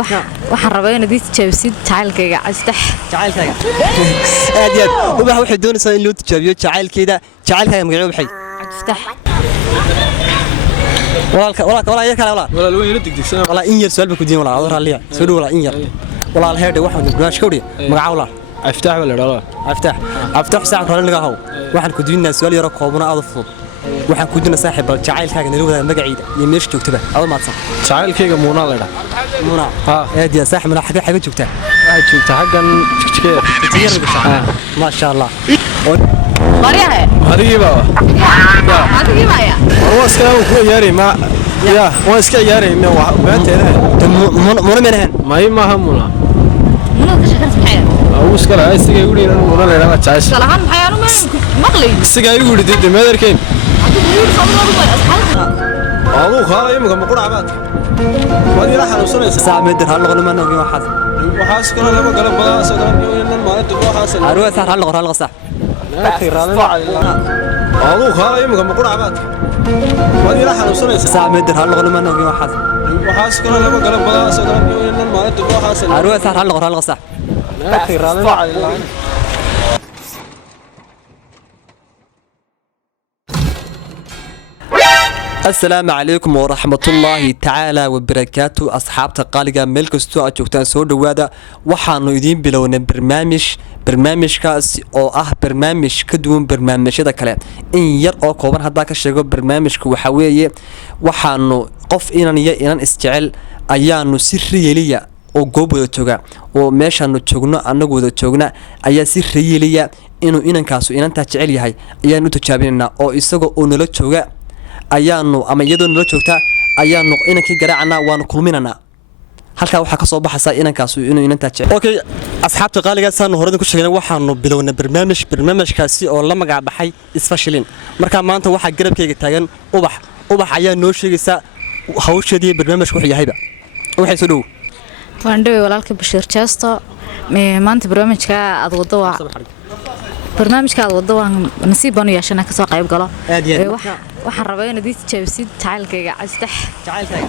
waxaan rabaa inaad ii tijaabisid jacaylkayga Cabdifatax. jacaylkaaga aad iyo aad ubax waxay doonaysaa in loo tijaabiyo jacaylkaaga magaciisa waxay Cabdifatax. walaalka yar kale walaal weyn la digdigsan walaal in yar su'aal ba ku diin walaal raaliya soo dhaw walaal in yar walaal heerde waxaan barnaamij ka wariye magaca walaal Cabdifatax wala dhalo Cabdifatax saac raali laga haw waxaan ku diinaa su'aal yar oo koobana aad u fudud waxaan ku diinaa saaxiib jacaylkaaga nala wadaag magaciida iyo meesha joogtaba aad maadsan jacaylkayga muuna la dhaa muuna aad iyo saaxiib mala xaga joogtaa waxa joogta xagan jikjeer ma sha Allah Mariyahe. adigiiba Ya. warwaska ku yaari ma ya waa iska yaari ma wax baanteeda muuna meenahan maaha muuna Muuna ka shaqeyn maxay? awuska la isiga igu dhigay muuna la dhaa jaash Salahan maxay aanu maqlay? isiga igu dhigay meedarkeen aduu khaala imika ma quraacbaad waad ila xanuunsanaysaa saameedar hal noqon ma noqon waxaas kale lama galan badan asagana inaan maalinta waxaas arwa sax hal noqon sax aduu khaala imika ma quraacbaad waad ila xanuunsanaysaa saameedar hal noqon ma noqon waxaas kale lama galan badan asagana inaan maalinta waxaas arwa sax hal noqon sax السلام عليكم ورحمة الله تعالى وبركاته أصحاب تقاليقا ملكستو أجوكتان سو دوادا وحانو يدين بلونا برنامج كاس أو برنامج كدوون برنامج دا كلا إن ير أو كوبان هدا كشيغو برنامج كو حوية وحانو قف إنان استعل أيانو سرية oo goob wada jooga oo meeshaanu joogno anagu wada joogna ayaa si reeyliya inuu inankaas inanta jecel yahay ayaanu tijaabinayna oo isagoo oo nala jooga ayaanu ama iyadoo nala joogta ayaanu inankii garaacana waanu kulminana halka waxa ka soo baxaysa inankaas inuu inanta jecel okay asxaabta qaaliga saan horada ku sheegnay waxaanu bilowna barnaamijkaasi oo la magac baxay isfashilin marka maanta waxa garabkayga taagan ubax ayaa noo sheegaysa hawsheedii barnaamijku wuxuu yahayba waxay soo dhow waan dhawey walaalka Bashiir Jeesto maanta barnaamijka aad wado waan nasiib baan u yeeshanaa ka soo qayb galo waxaan rabaa inaad ii tijaabisid jacaylkayga Cabdifatax. jacaylkaaga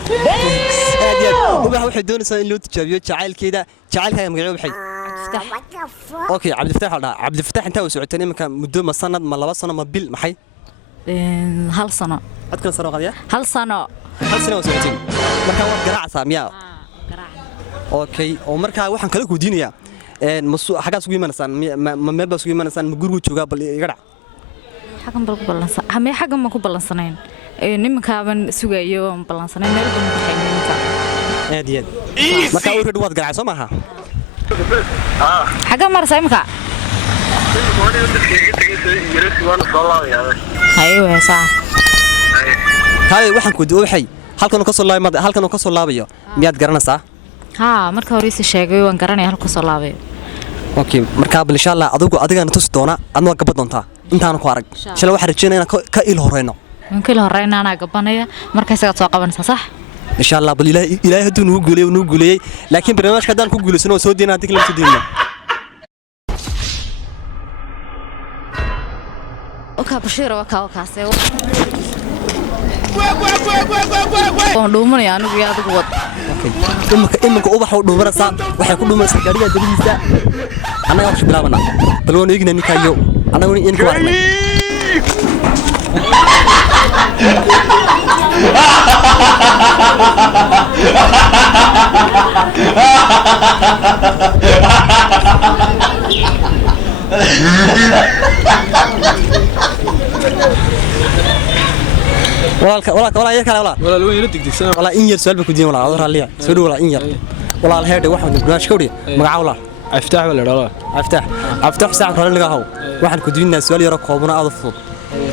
aad iyo ubax waxay doonaysaa in loo tijaabiyo jacaylkaaga magaciisa waxay Cabdifatax. okay Cabdifatax inta uu socotay iminka muddo ma sanad ma 2 sano ma bil maxay hal sano adkan sano qadiya hal sano uu socotay marka waad garaacsaa miyaa okay oo marka waxaan kala ku diinayaa xagaas ugu imanaysan ma meel baas ugu imanaysan ma gurigu jooga bal iga dhac xagan bal ku balansan xagan ma ku balansanayn nimankaaban sugayo balansanayn meel baan ku xaynayna aad iyo marka uu reed waad garaacay soo maaha xagan marsa imka aywa saa kale waxaan ku dooxay halkan ka soo laabayo miyaad garanaysaa marka hore si sheegay waan garanay halka soo laabay okay marka bal insha Allah adigana tus doona adna gabad doonta intaan ku arag shalay waxa rajeenayna ka il horeyno waan ka il horeyna ana gabanaya marka isaga soo qabanaysa sax insha Allah bal ilaahay haduu nuu guuleeyay laakiin barnaamijka hadaan ku guuleysano soo deena hadii kala soo deena okay Bashiir waa kaasay waan dhuumanaya anigu yaa adigu wad imika ubax u dhuumaraysa waxay ku dhuumaysaa gaariga dariisa anaga wax bilaabana bal waan eegna ninkayo anagu in ku aragna walaalka yar kale walaal weyn la digdigsan walaal in yar su'aal ba ku diin walaal raaliya soo dhaw walaal in yar walaal heerde waxaan barnaamij ka wariye magaca walaal Cabdifatax wala dhalo Cabdifatax saac raali laga haw waxaan ku diinaa su'aal yar oo koobana aad u fudud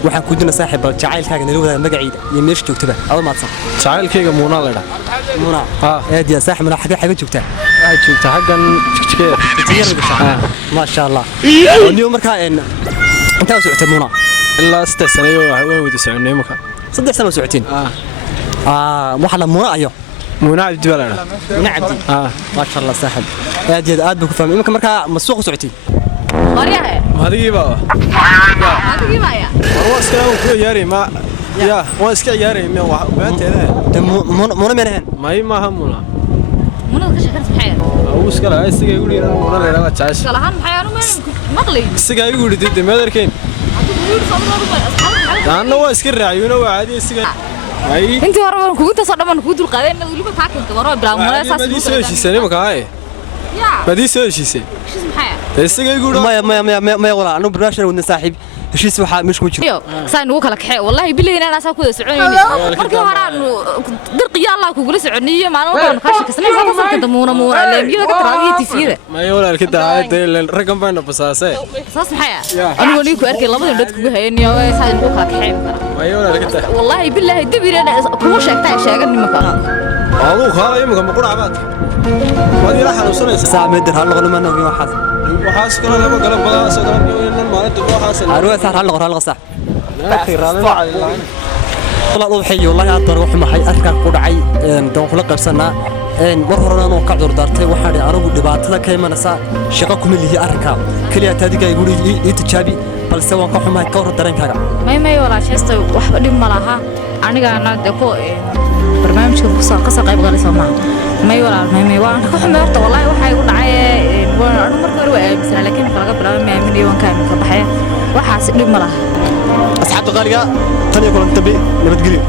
waxaan ku diinaa saaxiib jacaylkaaga nala wadaag magaciida iyo meesha joogtaba aad maadsan jacaylkayga muuna la dhaa muuna aad iyo saaxiib mala xaga joogtaa waxa joogta xagan jikjeer ma sha Allah niyo marka inta uu socotay muuna ilaa 3 sano waan wada soconay marka 3 sano socotiin waxa la muuna ayo muuna cabdi wala muuna cabdi ma sha Allah saaxiib aad buu ku fahmay imika marka ma suuq socotay Mariyahe. adigiiba ya warwaska ku yaari ma ya waa iska yaari ma wax baanteeda muuna meenahan maaha muuna muuna ka iska lahaa isaga igu yiri wala leeyahay jaash kalahan maxay anu maqlay isaga igu yiri did meedarkeen laana waa iska raaciyuna waa caadi isaga ay intii hore waan kugu taasoo dhamaan kugu dul qaadeen waliba taakinka waro bilaw mara saas badii soo heshiisay ma kahay badii soo heshiisay isaga igu yiri ما ولا أنا براشة ودنا صاحب هشيس واحد مش موجود. ساين وكلا كحيل والله بالله أنا ساكو سعوني مركي هران درق يا الله كقول سعونية ما نقول خاشك سنة سنة كده مو علم يلا كتراوي تفيدة. ما يقول كده هاي الرقم بينه بساسة. صاص محيا. أنا ونيكو أركي الله بدنا ندك بهين يا ساين وكلا كحيل. ما يقول كده. والله بالله دبير أنا كل شيء تاع شيء أنا مكان. أبوك هذا يوم كم بقول عباد. ما راح نوصل ساعة مدر هلا غلما نوقي واحد. وحاس كنا لما قلب بلا سكر إنه ما ندبوا حاس. أروح ساعة هلا غرال غصة. والله أضحي والله أقدر أروح معي أذكر قرعي دون خلق بسنة مرة أنا وقعد دارتي وحدي أنا أقول دبعت لك كي ما نسا شقكم اللي هي أركاب كلية تادي جاي يقول يتجابي بل سواء قحوا معي كور الدرين كذا. ما ولا شيء استوى واحد ملاها أنا دكو برنامج قصة قيب غالي سماع ما يورا ما وانا كحمرت والله waxay u dhacay waana markii hore waa aaminsan laakiin faraga bilaabay ma aaminiyo waan ka aamin ka baxay waxaas dhib ma laha asxaabta qaaliga tan iyo kulantabi nabadgelyo